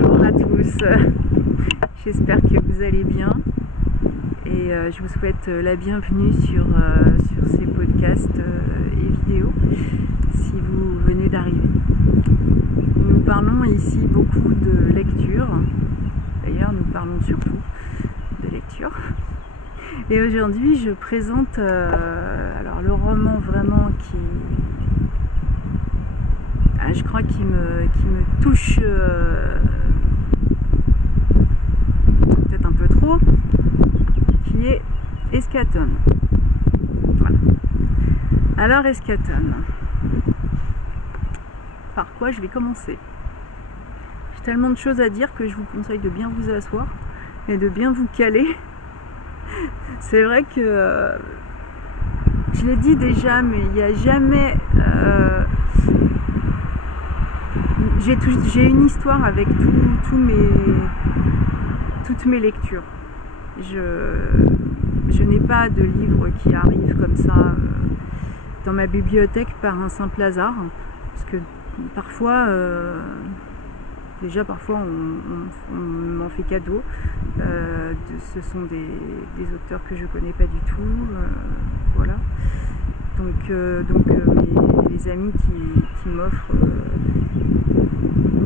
Bonjour à tous, j'espère que vous allez bien et je vous souhaite la bienvenue sur ces podcasts et vidéos si vous venez d'arriver. Nous parlons ici beaucoup de lecture, d'ailleurs nous parlons surtout de lecture. Et aujourd'hui je présente alors le roman vraiment je crois qu'il me touche peut-être un peu trop, qui est Eschaton. Voilà. Alors Eschaton, par quoi je vais commencer? J'ai tellement de choses à dire que je vous conseille de bien vous asseoir et de bien vous caler. C'est vrai que je l'ai dit déjà, mais il n'y a jamais... j'ai une histoire avec toutes mes lectures. Je n'ai pas de livres qui arrivent comme ça dans ma bibliothèque par un simple hasard, parce que parfois, parfois on m'en fait cadeau. Ce sont des auteurs que je connais pas du tout, voilà. Donc mes amis qui m'offrent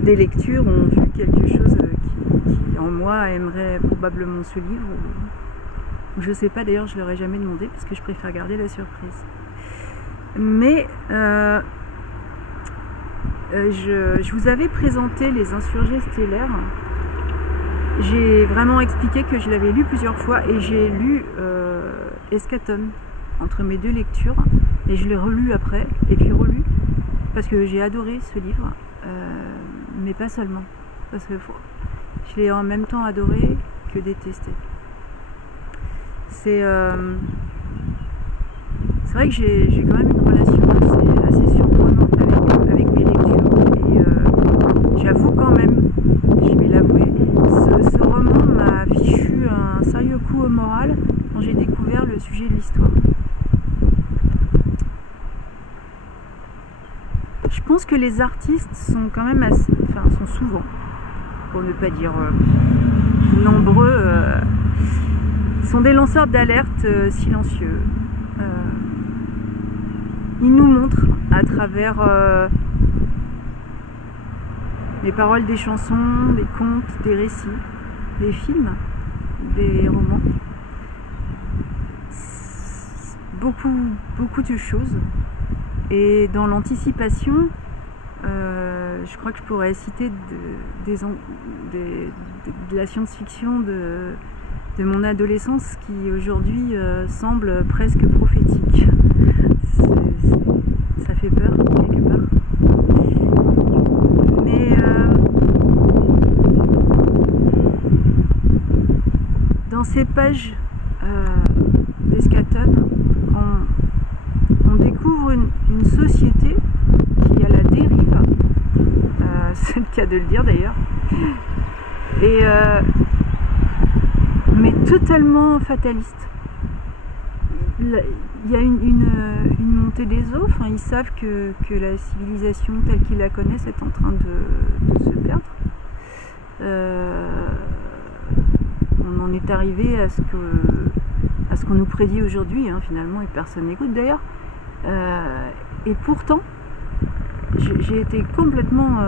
des lectures ont vu quelque chose qui en moi aimerait probablement ce livre. Je sais pas, d'ailleurs je leur ai jamais demandé parce que je préfère garder la surprise. Mais je vous avais présenté Les Insurgés Stellaires. J'ai vraiment expliqué que je l'avais lu plusieurs fois et j'ai lu Eschaton entre mes deux lectures et je l'ai relu après et puis relu parce que j'ai adoré ce livre, mais pas seulement, parce que je l'ai en même temps adoré que détesté. C'est vrai que j'ai quand même une relation assez surprenante avec mes lectures et j'avoue quand même, je vais l'avouer, ce roman m'a fichu un sérieux coup au moral quand j'ai découvert le sujet de l'histoire. Je pense que les artistes sont quand même sont souvent, pour ne pas dire nombreux, sont des lanceurs d'alerte silencieux. Ils nous montrent à travers les paroles des chansons, des contes, des récits, des films, des romans, beaucoup de choses. Et dans l'anticipation, je crois que je pourrais citer de la science-fiction de mon adolescence qui aujourd'hui semble presque prophétique. Ça fait peur quelque part. Mais dans ces pages d'Eschaton, on découvre une société qui est à la dérive, c'est le cas de le dire d'ailleurs, et mais totalement fataliste. Il y a une montée des eaux, ils savent que la civilisation telle qu'ils la connaissent est en train de se perdre. On en est arrivé à ce qu'on nous prédit aujourd'hui, finalement, et personne n'écoute d'ailleurs. Et pourtant, j'ai été complètement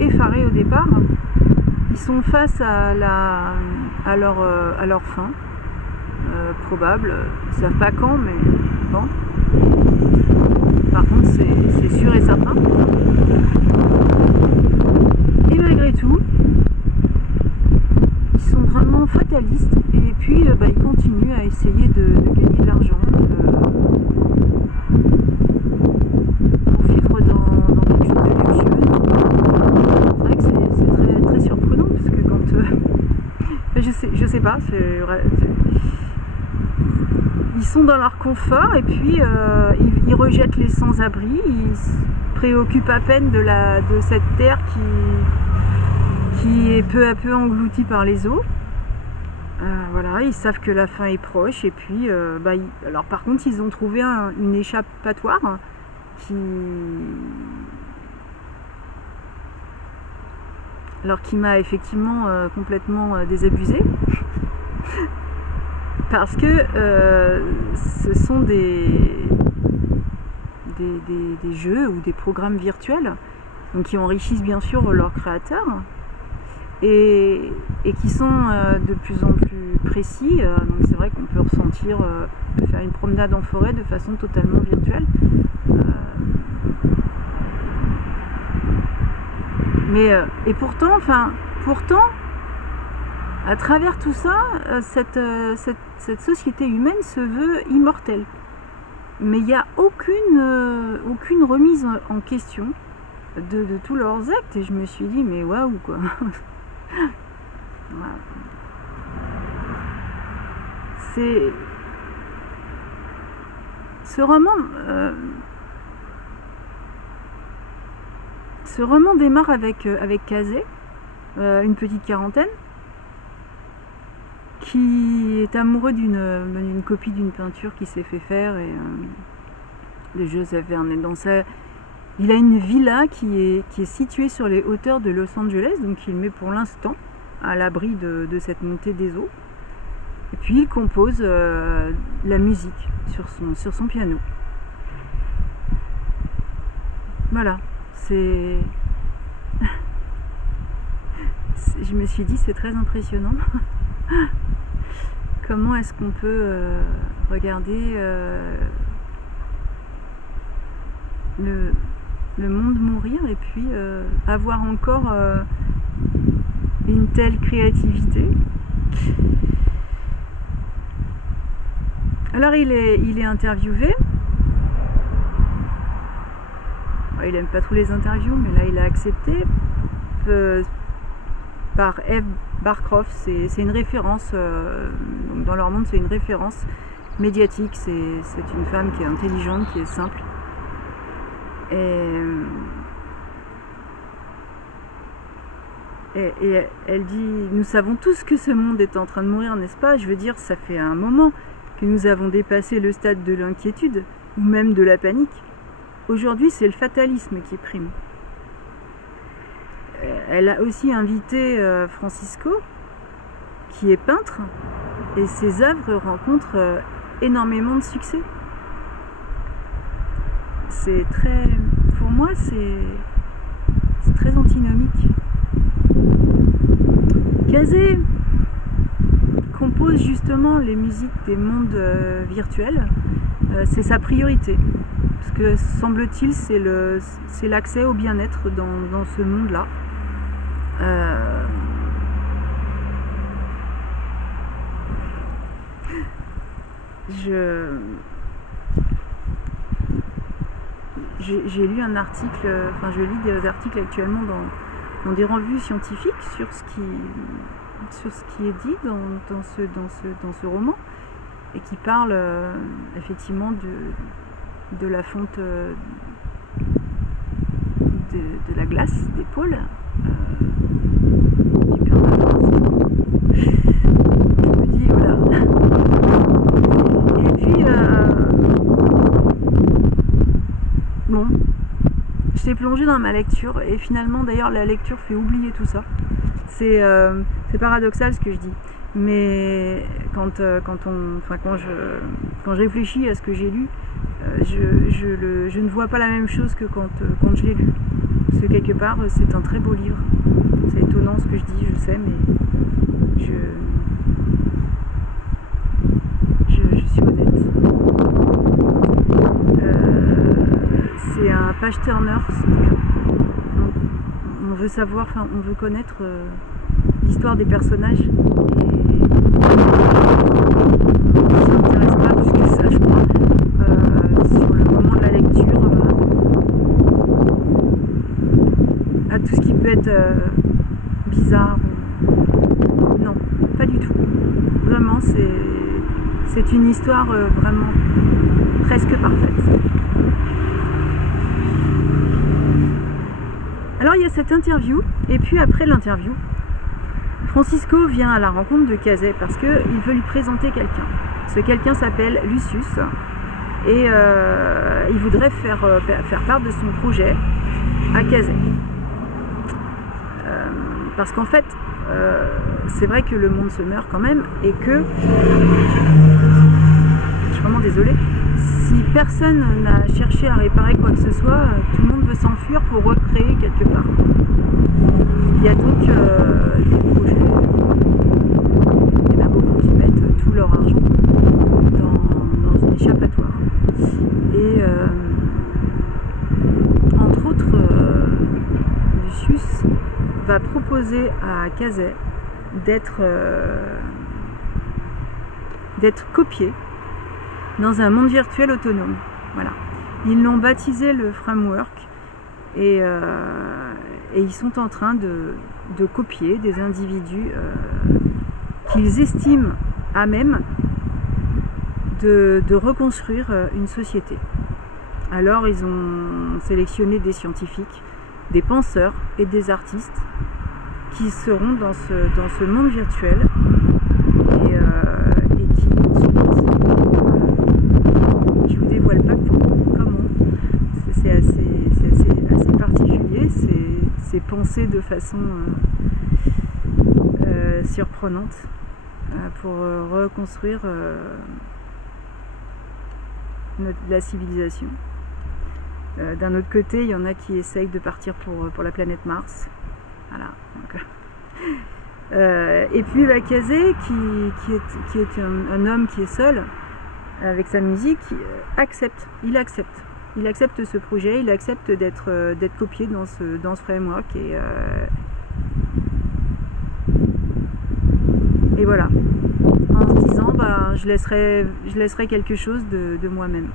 effarée au départ. Ils sont face à leur fin probable. Ils ne savent pas quand, mais bon. Par contre, c'est sûr et certain. Et malgré tout, ils sont vraiment fatalistes et puis ils continuent à essayer de gagner de l'argent pour vivre dans quelque chose de luxueux. C'est vrai que c'est très surprenant parce que quand je sais pas, ils sont dans leur confort et puis ils rejettent les sans-abri, ils se préoccupent à peine de cette terre qui est peu à peu engloutie par les eaux. Voilà, ils savent que la fin est proche et puis alors par contre ils ont trouvé une échappatoire alors qui m'a effectivement complètement désabusée, parce que ce sont des jeux ou des programmes virtuels, donc qui enrichissent bien sûr leurs créateurs, et qui sont de plus en plus précis. Donc c'est vrai qu'on peut ressentir, faire une promenade en forêt de façon totalement virtuelle. Et pourtant, à travers tout ça, cette société humaine se veut immortelle. Mais il n'y a aucune remise en question de tous leurs actes. Et je me suis dit, mais waouh, quoi. C'est... Ce roman démarre avec Kazé, une petite quarantaine, qui est amoureux d'une copie d'une peinture qui s'est fait faire, et de Joseph Vernet. Il a une villa qui est située sur les hauteurs de Los Angeles, donc il met pour l'instant à l'abri de cette montée des eaux. Et puis il compose la musique sur son piano. Voilà, je me suis dit, c'est très impressionnant. Comment est-ce qu'on peut regarder le monde mourir et puis avoir encore une telle créativité. Alors il est interviewé. Il n'aime pas trop les interviews, mais là il a accepté par Eve Barcroft. C'est une référence, donc dans leur monde c'est une référence médiatique. C'est une femme qui est intelligente, qui est simple. Et elle dit, nous savons tous que ce monde est en train de mourir, n'est-ce pas? Je veux dire, ça fait un moment que nous avons dépassé le stade de l'inquiétude, ou même de la panique. Aujourd'hui, c'est le fatalisme qui prime. Elle a aussi invité Francisco, qui est peintre, et ses œuvres rencontrent énormément de succès. C'est très... Pour moi, c'est très antinomique. Kazé compose justement les musiques des mondes virtuels. C'est sa priorité. Parce que, semble-t-il, c'est l'accès au bien-être dans ce monde-là. J'ai lu un article, je lis des articles actuellement dans des revues scientifiques sur ce qui est dit dans ce roman, et qui parle effectivement de la fonte de la glace des pôles, du permafrost. Je me dis, voilà. Et puis bon, j'étais plongée dans ma lecture, et finalement d'ailleurs la lecture fait oublier tout ça. C'est paradoxal ce que je dis, mais quand je réfléchis à ce que j'ai lu, je ne vois pas la même chose que quand je l'ai lu. Parce que quelque part, c'est un très beau livre. C'est étonnant ce que je dis, je sais, mais je suis honnête. C'est un page-turner. On veut savoir, on veut connaître l'histoire des personnages. Et ça m'intéresse pas plus que ça, je crois. Sur le moment de la lecture, à tout ce qui peut être bizarre. Non, pas du tout. Vraiment, c'est une histoire vraiment presque parfaite. Alors il y a cette interview, et puis après l'interview, Francisco vient à la rencontre de Kazé parce qu'il veut lui présenter quelqu'un. Ce quelqu'un s'appelle Lucius, et il voudrait faire part de son projet à Kazé. Parce qu'en fait, c'est vrai que le monde se meurt quand même, et que, je suis vraiment désolée, si personne n'a cherché à réparer quoi que ce soit, tout le monde veut s'enfuir pour recréer quelque part. Il y a donc des projets, il y en a beaucoup qui mettent tout leur argent dans une échappatoire. Et entre autres, Lucius va proposer à Kazay d'être copié dans un monde virtuel autonome. Voilà. Ils l'ont baptisé le framework, et ils sont en train de copier des individus qu'ils estiment à même de reconstruire une société. Alors ils ont sélectionné des scientifiques, des penseurs et des artistes qui seront dans ce monde virtuel, et qui ensuite, je vous dévoile pas comment, c'est assez particulier, c'est pensé de façon surprenante pour reconstruire la civilisation. D'un autre côté, il y en a qui essayent de partir pour la planète Mars. Voilà. Donc, et puis Kazay, qui est un homme qui est seul avec sa musique, il accepte ce projet, il accepte d'être copié dans ce framework, et voilà, en se disant je laisserai quelque chose de moi-même.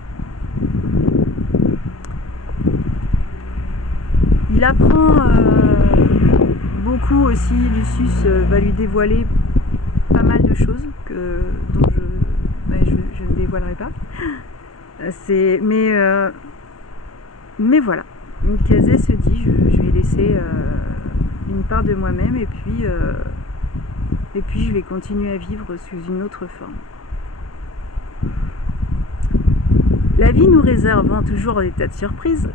Il apprend beaucoup aussi. Lucius va lui dévoiler pas mal de choses dont je ne dévoilerai pas. Mais voilà, Kazay se dit je vais laisser une part de moi-même, et puis je vais continuer à vivre sous une autre forme. La vie nous réservant toujours des tas de surprises.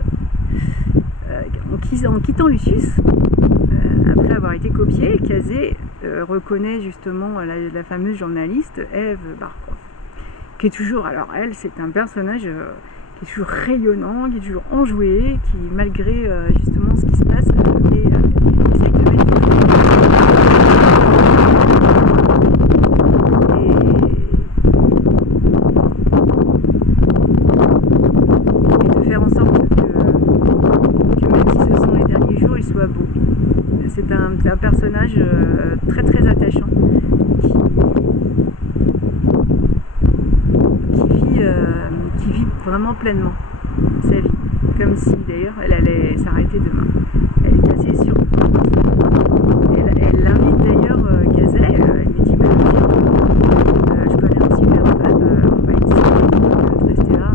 En quittant Lucius, après avoir été copié, Kazay reconnaît justement la fameuse journaliste Eve Barkov, qui est toujours, alors elle, c'est un personnage qui est toujours rayonnant, qui est toujours enjoué, qui, malgré justement ce qui se passe, essaye de mettre et de faire en sorte que même si ce sont les derniers jours, il soit beau. C'est un personnage très très attachant, qui vit vraiment pleinement sa vie, comme si d'ailleurs elle allait s'arrêter demain. Elle est assez surprenante. Elle l'invite d'ailleurs, Kazay, elle lui dit je connais un super pub, on va être sûr de rester là.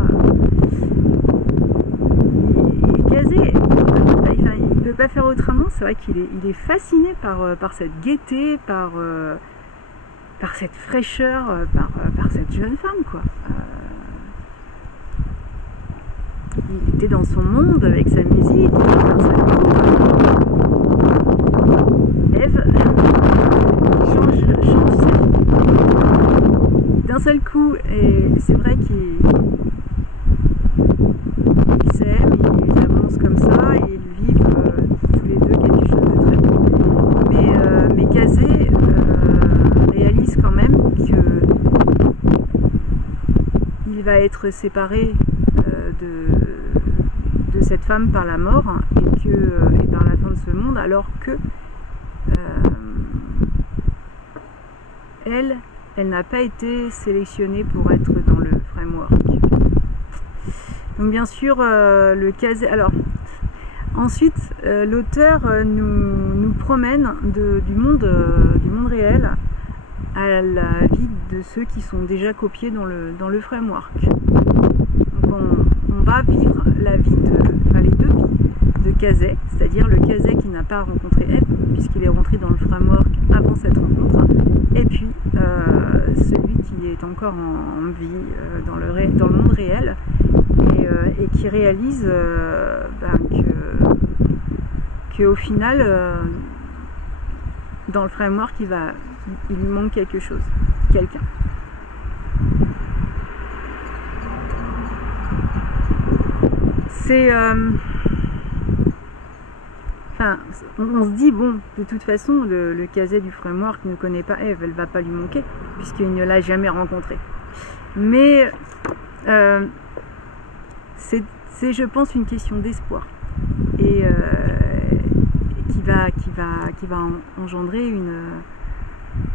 Et Kazay, il ne peut pas faire autrement. C'est vrai qu'il est fasciné par cette gaieté, par cette fraîcheur, par cette jeune femme, quoi. Il était dans son monde avec sa musique, Eve change sa vie d'un seul coup, et c'est vrai qu'ils s'aiment, ils avancent comme ça, et ils vivent tous les deux quelque chose de très beau. Mais Kazay réalise quand même qu'il va être séparé de cette femme par la mort, et par la fin de ce monde, alors que elle n'a pas été sélectionnée pour être dans le framework. Donc bien sûr, le Kazay. Alors ensuite, l'auteur nous promène du monde réel à la vie de ceux qui sont déjà copiés dans le framework. Donc on va vivre la vie les deux vies de Kazay, c'est-à-dire le Kazay qui n'a pas rencontré Eve, puisqu'il est rentré dans le framework avant cette rencontre, et puis celui qui est encore en vie dans le monde réel, et qui réalise qu'au final dans le framework, il lui manque quelque chose, quelqu'un. C'est... Enfin, on se dit, bon, de toute façon, le casier du framework ne connaît pas Eve, elle ne va pas lui manquer, puisqu'il ne l'a jamais rencontrée. Mais c'est, je pense, une question d'espoir. Et qui va engendrer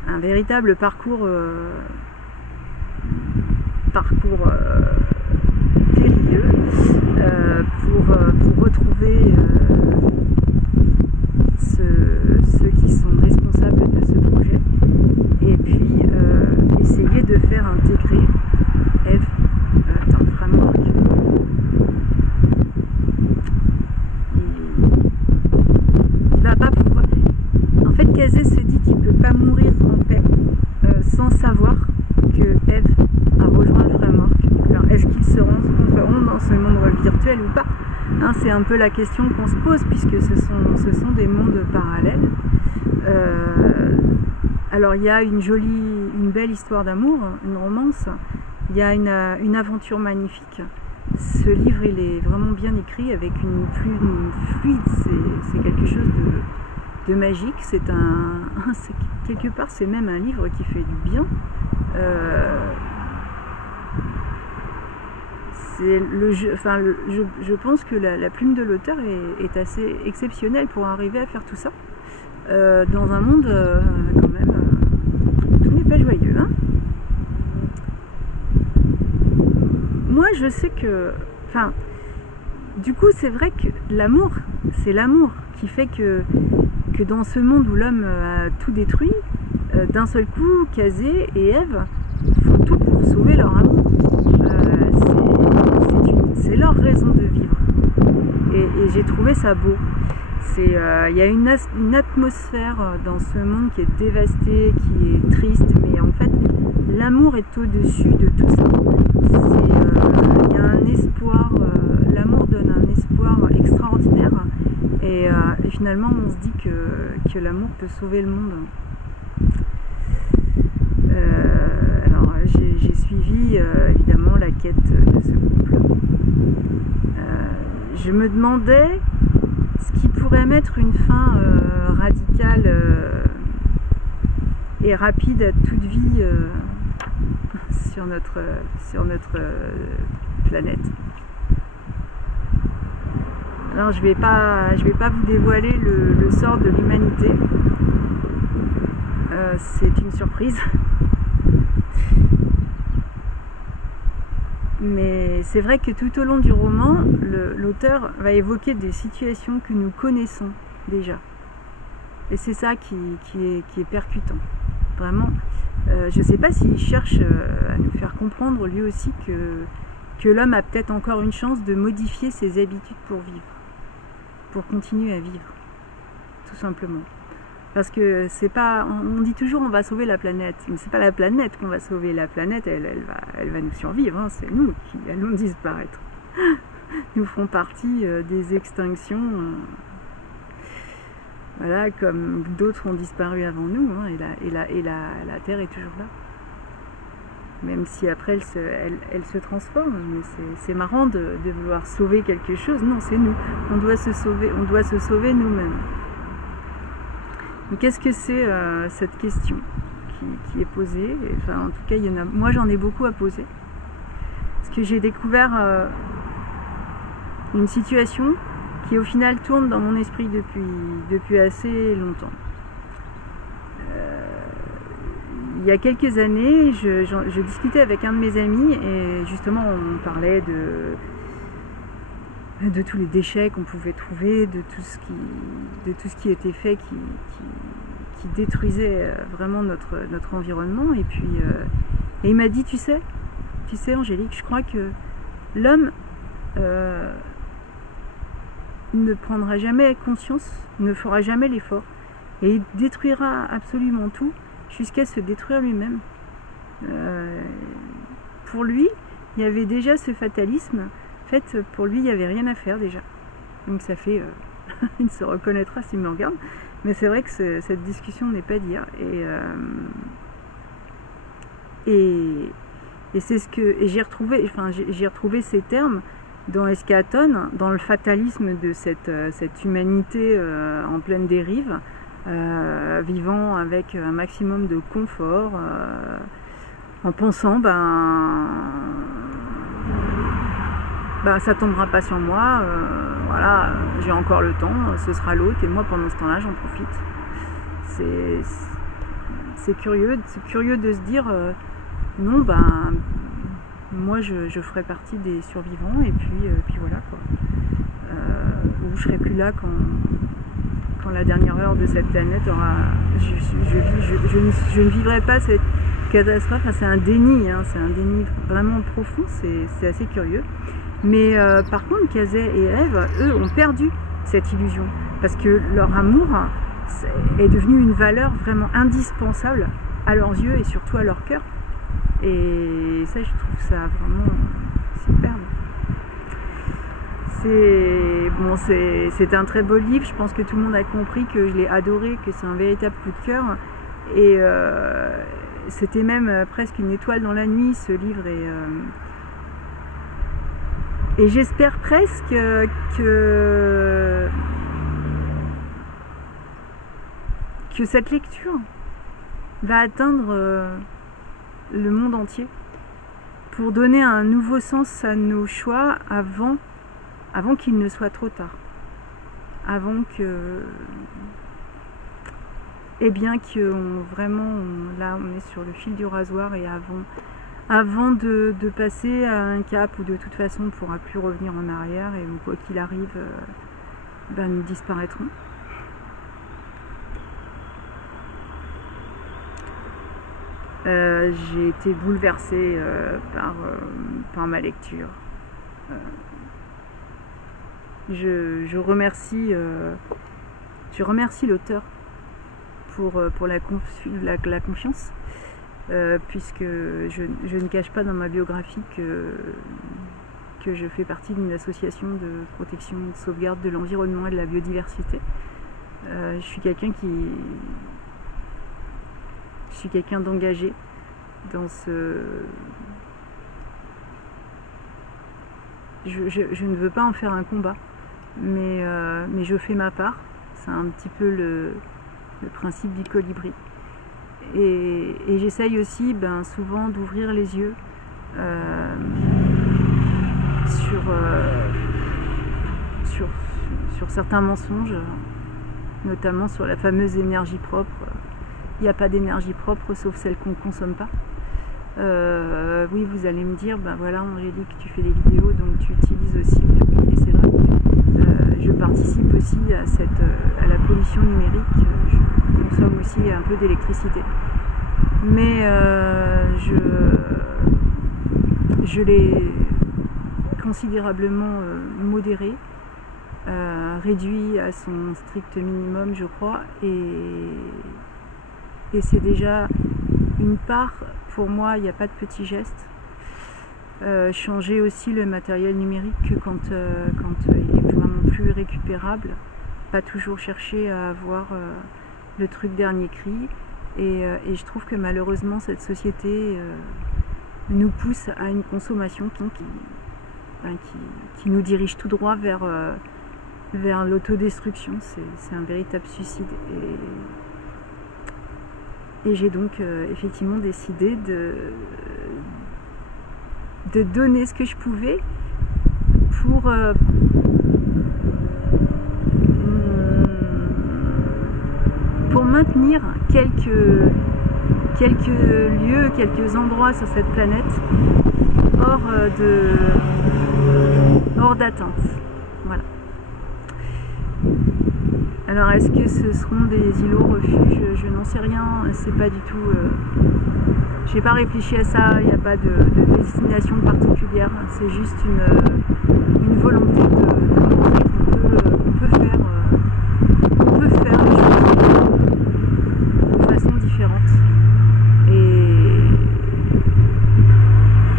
un véritable parcours périlleux pour retrouver ceux qui sont responsables de ce projet, et puis essayer de faire intégrer Eve dans le framework. Il va pas pouvoir. En fait, Kazé se dit qu'il ne peut pas mourir en paix sans savoir que Eve a rejoint le framework. Alors, est-ce qu'ils se rencontreront dans ce monde virtuel ou pas? Hein, c'est un peu la question qu'on se pose, puisque ce sont des mondes parallèles. Alors il y a une belle histoire d'amour, une romance, il y a une aventure magnifique. Ce livre, il est vraiment bien écrit, avec une plume fluide, c'est quelque chose de magique. Quelque part, c'est même un livre qui fait du bien. Je pense que la plume de l'auteur est assez exceptionnelle pour arriver à faire tout ça dans un monde quand même tout n'est pas joyeux, hein. Moi je sais que, enfin, du coup c'est vrai que l'amour, c'est l'amour qui fait que dans ce monde où l'homme a tout détruit, d'un seul coup, Kazé et Eve font tout pour sauver leur amour. C'est leur raison de vivre, et j'ai trouvé ça beau. Il y a une atmosphère dans ce monde qui est dévasté, qui est triste, mais en fait l'amour est au-dessus de tout ça. Il y a un espoir, l'amour donne un espoir extraordinaire, et finalement on se dit que l'amour peut sauver le monde. Alors j'ai suivi évidemment la quête de ce couple. Je me demandais ce qui pourrait mettre une fin radicale et rapide à toute vie sur notre planète. Alors je vais pas vous dévoiler le sort de l'humanité. C'est une surprise. Mais c'est vrai que tout au long du roman, l'auteur va évoquer des situations que nous connaissons déjà. Et c'est ça qui est percutant. Vraiment, je ne sais pas s'il cherche à nous faire comprendre lui aussi que l'homme a peut-être encore une chance de modifier ses habitudes pour vivre, pour continuer à vivre, tout simplement. Parce que c'est pas, on dit toujours on va sauver la planète, mais c'est pas la planète qu'on va sauver. La planète, elle va nous survivre, hein. C'est nous qui allons disparaître. Nous ferons partie des extinctions, voilà, comme d'autres ont disparu avant nous, hein, et la Terre est toujours là. Même si après elle se transforme, mais c'est marrant de vouloir sauver quelque chose. Non, c'est nous. On doit se sauver nous-mêmes. Mais qu'est-ce que c'est cette question qui est posée? Enfin, en tout cas, moi j'en ai beaucoup à poser. Parce que j'ai découvert une situation qui au final tourne dans mon esprit depuis assez longtemps. Il y a quelques années, je discutais avec un de mes amis, et justement on parlait de tous les déchets qu'on pouvait trouver, de tout ce qui était fait, qui détruisait vraiment notre environnement. Et puis et il m'a dit, tu sais Angélique, je crois que l'homme ne prendra jamais conscience, ne fera jamais l'effort, et il détruira absolument tout jusqu'à se détruire lui-même. Pour lui, il y avait déjà ce fatalisme. En fait, pour lui, il n'y avait rien à faire déjà. Donc ça fait, il se reconnaîtra s'il me regarde, Mais c'est vrai que cette discussion n'est pas d'hier. Et c'est ce que j'ai retrouvé ces termes dans Eschatton, dans le fatalisme de cette humanité en pleine dérive, vivant avec un maximum de confort, en pensant ça tombera pas sur moi, voilà, j'ai encore le temps, ce sera l'autre, et moi pendant ce temps-là j'en profite. C'est curieux de se dire non, moi je ferai partie des survivants, et puis voilà quoi. Ou je serai plus là quand la dernière heure de cette planète aura. Je ne vivrai pas cette catastrophe. Enfin, c'est un déni vraiment profond, c'est assez curieux. Mais par contre, Kazé et Ève, eux, ont perdu cette illusion, parce que leur amour est devenu une valeur vraiment indispensable à leurs yeux et surtout à leur cœur. Et ça, je trouve ça vraiment superbe. C'est un très beau livre, je pense que tout le monde a compris que je l'ai adoré, que c'est un véritable coup de cœur. Et c'était même presque une étoile dans la nuit, ce livre. Et j'espère presque que cette lecture va atteindre le monde entier pour donner un nouveau sens à nos choix avant qu'il ne soit trop tard. Avant que... Eh bien là on est sur le fil du rasoir, et avant de passer à un cap où de toute façon on ne pourra plus revenir en arrière, et où quoi qu'il arrive, nous disparaîtrons. J'ai été bouleversée par ma lecture. Je remercie l'auteur pour la confiance, puisque je ne cache pas dans ma biographie que je fais partie d'une association de protection et de sauvegarde de l'environnement et de la biodiversité. Je suis quelqu'un d'engagé dans ce... Je ne veux pas en faire un combat, mais je fais ma part. C'est un petit peu le principe du colibri. Et j'essaye aussi souvent d'ouvrir les yeux sur certains mensonges, notamment sur la fameuse énergie propre. Il n'y a pas d'énergie propre sauf celle qu'on ne consomme pas. Oui, vous allez me dire, voilà Angélique, tu fais des vidéos, donc tu utilises aussi, et c'est vrai, je participe aussi à la pollution numérique, je consomme aussi un peu d'électricité. Mais je l'ai considérablement modéré, réduit à son strict minimum, je crois, et c'est déjà une part. Pour moi, il n'y a pas de petits gestes. Changer aussi le matériel numérique quand il est vraiment plus récupérable. Pas toujours chercher à avoir le truc dernier cri. Et je trouve que malheureusement, cette société nous pousse à une consommation qui nous dirige tout droit vers l'autodestruction. C'est un véritable suicide. Et j'ai donc effectivement décidé de donner ce que je pouvais pour maintenir quelques lieux, quelques endroits sur cette planète hors d'atteinte. Voilà. Alors est-ce que ce seront des îlots refuges? Je n'en sais rien, c'est pas du tout... j'ai pas réfléchi à ça, il n'y a pas de destination particulière, c'est juste une volonté de montrer qu'on peut faire les choses de façon différente.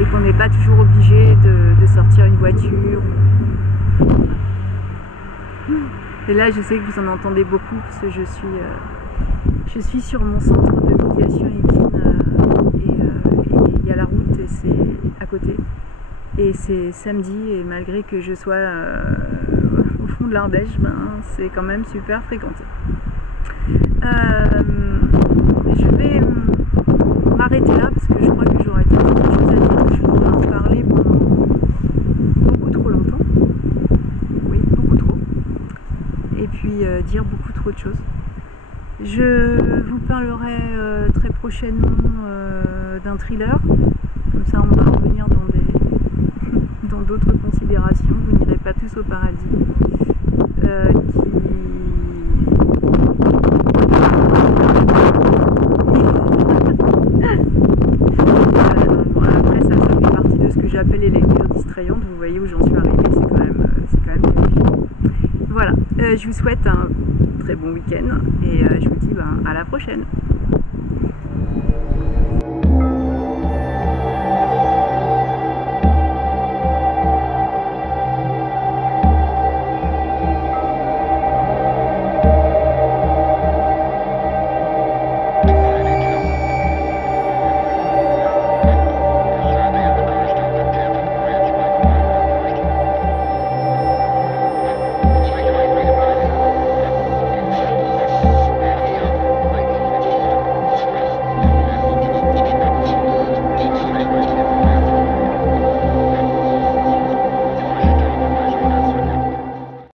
Et qu'on n'est pas toujours obligé de sortir une voiture. Et là, je sais que vous en entendez beaucoup parce que je suis sur mon centre de médiation équine et il y a la route et c'est à côté. Et c'est samedi et malgré que je sois au fond de l'Ardèche, c'est quand même super fréquenté. Je vais m'arrêter là parce que je crois que j'aurais tant de choses à dire. Je pourrais en parler pendant beaucoup trop longtemps. Oui, beaucoup trop. Et puis dire beaucoup trop de choses. Je vous parlerai très prochainement d'un thriller. Comme ça, on va revenir dans d'autres considérations. Vous n'irez pas tous au paradis. Après, ça fait partie de ce que j'appelle les lectures distrayantes. Vous voyez où j'en suis arrivée. C'est quand même terrible. Voilà. Je vous souhaite un très bon week-end et je vous dis à la prochaine.